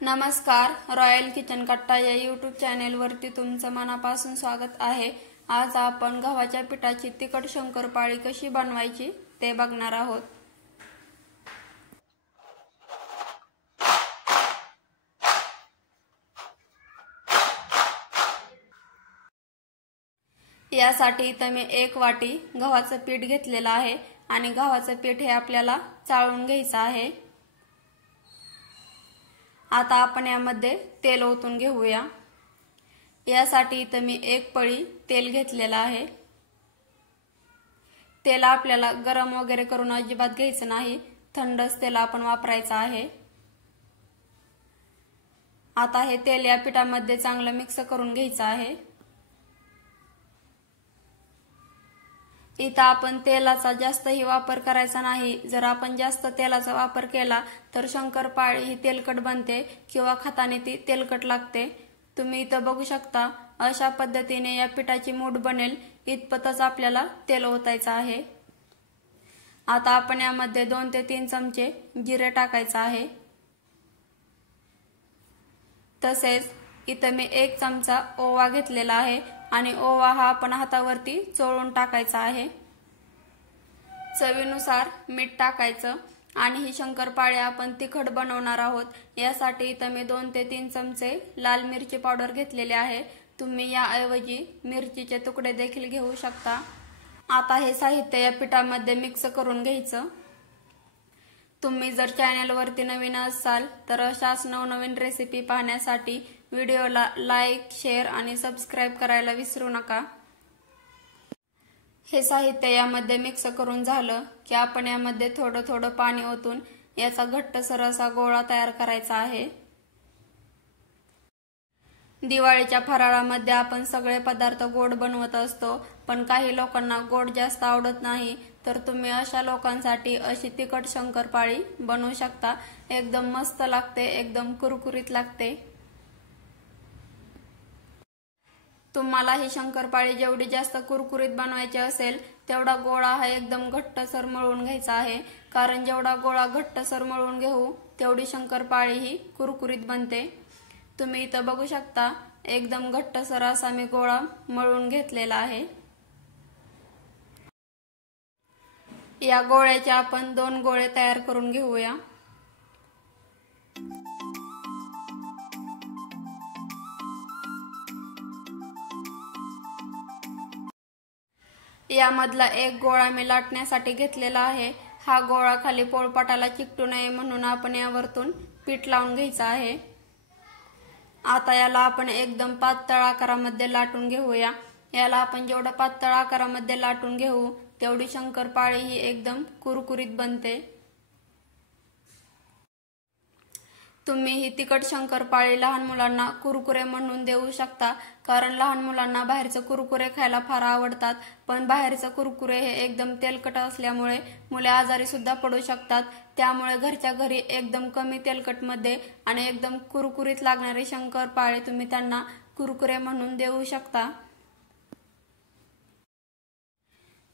नमस्कार, royal kitchen कट्टा या यूट्यूब चॅनेलवरती तुमचं मनापासून स्वागत आहे। आज आपण गव्हाच्या पिठाची तिखट शंकरपाळी कशी बनवायची ते बघणार आहोत। यासाठी इथे मी 1 वाटी गव्हाचं पीठ घेतलेलं आहे आणि गव्हाचं पीठ हे आपल्याला चाळून घ्यायचं आहे। आता आपण यामध्ये तेल ओतून घेऊया। यासाठी इथे मी 1 पळी तेल घेतलेलं आहे। तेल आपल्याला गरम वगैरे करून अजिबात घ्यायचं नाही, थंडच तेल आपण वापरायचं आहे। आता हे तेल या पिठामध्ये चांगलं मिक्स करून घ्यायचं आहे। इथं आपण तेलाचा जास्तही वापर करायचा नाही। जर आपण जास्त तेलाचा वापर केला तर शंकरपाळी ही तेलकट बनते किंवा खाताना ती तेलकट लागते। तुम्ही इथं बघू शकता, अशा पद्धतीने या पिठाची मूठ बनेल इतपतच आपल्याला तेल ओतायचं आहे। आता आपण यामध्ये 2 ते 3 चमचे जिरे टाकायचं आहे। तसेच इथं मी 1 चमचा ओवा घेतलेला आहे आणि ओवा हा आपण हातावरती चोळून टाकायचा आहे। चवीनुसार मीठ टाकायचं आणि ही शंकरपाळी आपण तिखट बनवणार आहोत। यासाठी इथं मी 2 ते 3 चमचे लाल मिरची पावडर घेतलेले आहे। तुम्ही याऐवजी मिरचीचे तुकडे देखील घेऊ शकता। आता हे साहित्य या पिठामध्ये मिक्स करून घ्यायचं। तुम्ही जर चॅनलवरती नवीन असाल तर अशाच नवनवीन रेसिपी पाहण्यासाठी व्हिडिओला लाईक, शेअर आणि सबस्क्राइब करायला विसरू नका। हे साहित्य यामध्ये मिक्स करून झालं की आपण यामध्ये थोडं थोडं पाणी ओतून याचा घट्टसर असा गोळा तयार करायचा आहे। दिवाळीच्या फराळामध्ये आपण सगळे पदार्थ गोड बनवत असतो, पण काही लोकांना गोड जास्त आवडत नाही, तर तुम्ही अशा लोकांसाठी अशी तिखट शंकरपाळी बनवू शकता। एकदम मस्त लागते, एकदम कुरकुरीत लागते। तुम्हाला ही शंकरपाळी जेवढी जास्त कुरकुरीत बनवायची असेल तेवढा गोळा हा एकदम घट्टसर मळून घ्यायचा आहे, कारण जेवढा गोळा घट्टसर मळून घेऊ तेवढी शंकरपाळी ही कुरकुरीत बनते। तुम्ही इथं बघू शकता, एकदम घट्टसर असा मी गोळा मळून घेतलेला आहे। या गोळ्याचे आपण 2 गोळे तयार करून घेऊया। यामधला 1 गोळा मी लाटण्यासाठी घेतलेला आहे। हा गोळा खाली पोळपाटाला चिकटू नये म्हणून आपण यावरतून पीठ लावून घ्यायचं आहे। आता याला आपण एकदम पातळ आकारामध्ये लाटून घेऊया। याला आपण जेवढं पातळ आकारामध्ये लाटून घेऊ तेवढी शंकरपाळी ही एकदम कुरकुरीत बनते। तुम्ही ही तिखट शंकरपाळी लहान मुलांना कुरकुरे म्हणून देऊ शकता, कारण लहान मुलांना बाहेरचे कुरकुरे खायला फार आवडतात, पण बाहेरचे कुरकुरे हे एकदम तेलकट असल्यामुळे मुले आजारी सुद्धा पडू शकतात। त्यामुळे घरच्या घरी एकदम कमी तेलकटमध्ये आणि एकदम कुरकुरीत लागणारी शंकरपाळी तुम्ही त्यांना कुरकुरे म्हणून देऊ शकता।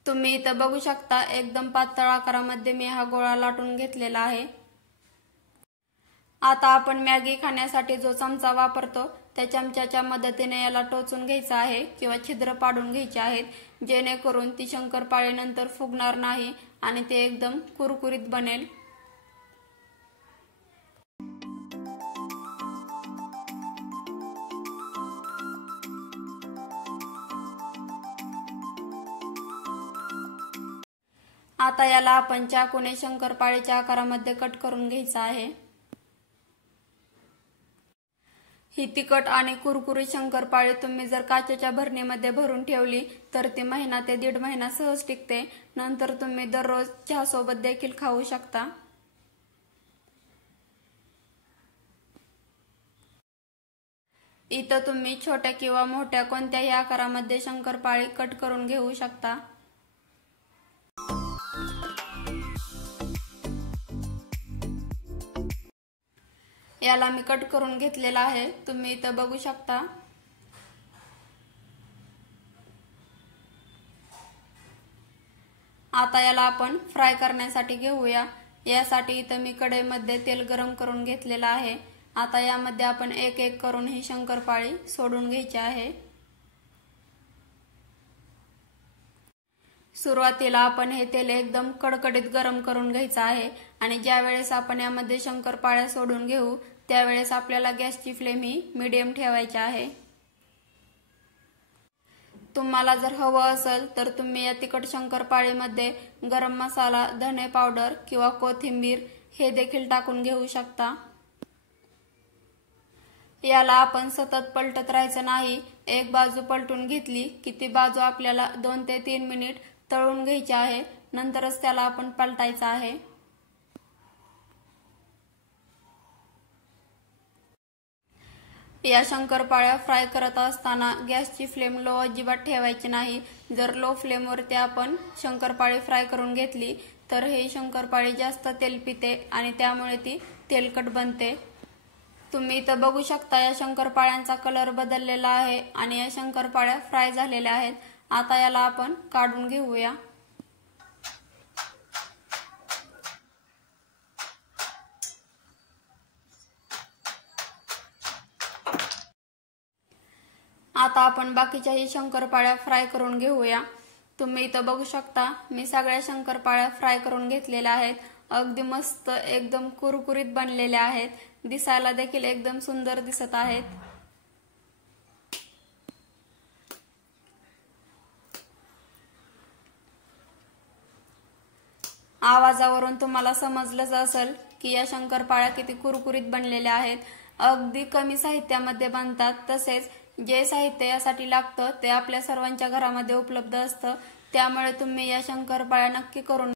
तुम्ही इथं बघू शकता, एकदम पातळ आकारामध्ये मी हा गोळा लाटून घेतलेला आहे। आता आपण मॅगी खाण्यासाठी जो चमचा वापरतो त्या चमच्याच्या मदतीने याला टोचून घ्यायचं आहे किंवा छिद्र पाडून घ्यायचे आहेत, जेणेकरून ती शंकरपाळी नंतर फुगणार नाही आणि ते एकदम कुरकुरीत बनेल। आता याला आपण चाकूने शंकरपाळीच्या आकारामध्ये कट करून घ्यायचं आहे। ही तिखट आणि कुरकुरीत शंकरपाळी तुम्ही जर काचेच्या भरणीमध्ये भरून ठेवली तर ती 1 ते 1.5 महिना सहज टिकते। नंतर तुम्ही दररोज चहा सोबत देखील खाऊ शकता। इथं तुम्ही छोट्या किंवा मोठ्या कोणत्याही आकारामध्ये शंकरपाळी कट करून घेऊ शकता। याला मी कट करून घेतलेला आहे, तुम्ही इथं बघू शकता। आता याला आपण फ्राय करण्यासाठी घेऊया। यासाठी इथं मी कढईमध्ये तेल गरम करून घेतलेला आहे आता यामध्ये आपण एक एक करून ही शंकरपाळी सोडून घ्यायची आहे। सुरुवातीला आपण हे तेल एकदम कडकडीत गरम करून घ्यायचं आहे आणि ज्या वेळेस आपण यामध्ये शंकरपाळ्या सोडून घेऊ त्यावेळेस आपल्याला गॅसची फ्लेम ही मीडियम ठेवायची आहे। तुम्हाला जर हवं असेल तर तुम्ही या तिखट शंकरपाळीमध्ये गरम मसाला, धने पावडर किंवा कोथिंबीर हे देखील टाकून घेऊ शकता। याला आपण सतत पलटत राहायचं नाही। एक बाजू पलटून घेतली की ती बाजू आपल्याला 2 ते 3 मिनिट तळून घ्यायची आहे, नंतरच त्याला आपण पलटायचं आहे। या शंकरपाळ्या फ्राय करत असताना गॅसची फ्लेम लो अजिबात ठेवायची नाही। जर लो फ्लेमवरती आपण शंकरपाळी फ्राय करून घेतली तर ही शंकरपाळी जास्त तेल पिते आणि त्यामुळे ती तेलकट बनते। तुम्ही इथं बघू शकता या शंकरपाळ्यांचा कलर बदललेला आहे आणि या शंकरपाळ्या फ्राय झालेल्या आहेत। आता याला आपण काढून घेऊया। आता आपण बाकीच्याही शंकरपाळ्या फ्राय करून घेऊया। तुम्ही इथं बघू शकता मी सगळ्या शंकरपाळ्या फ्राय करून घेतलेल्या आहेत। अगदी मस्त एकदम कुरकुरीत बनलेल्या आहेत, दिसायला देखील एकदम सुंदर दिसत आहेत। आवाजावरून तुम्हाला समजलंच असेल की या शंकरपाळ्या किती कुरकुरीत बनलेल्या आहेत। अगदी कमी साहित्यामध्ये बनतात, तसेच जे साहित्य यासाठी लागतं ते आपल्या सर्वांच्या घरामध्ये उपलब्ध असतं, त्यामुळे तुम्ही या शंकरपाळ्या नक्की करून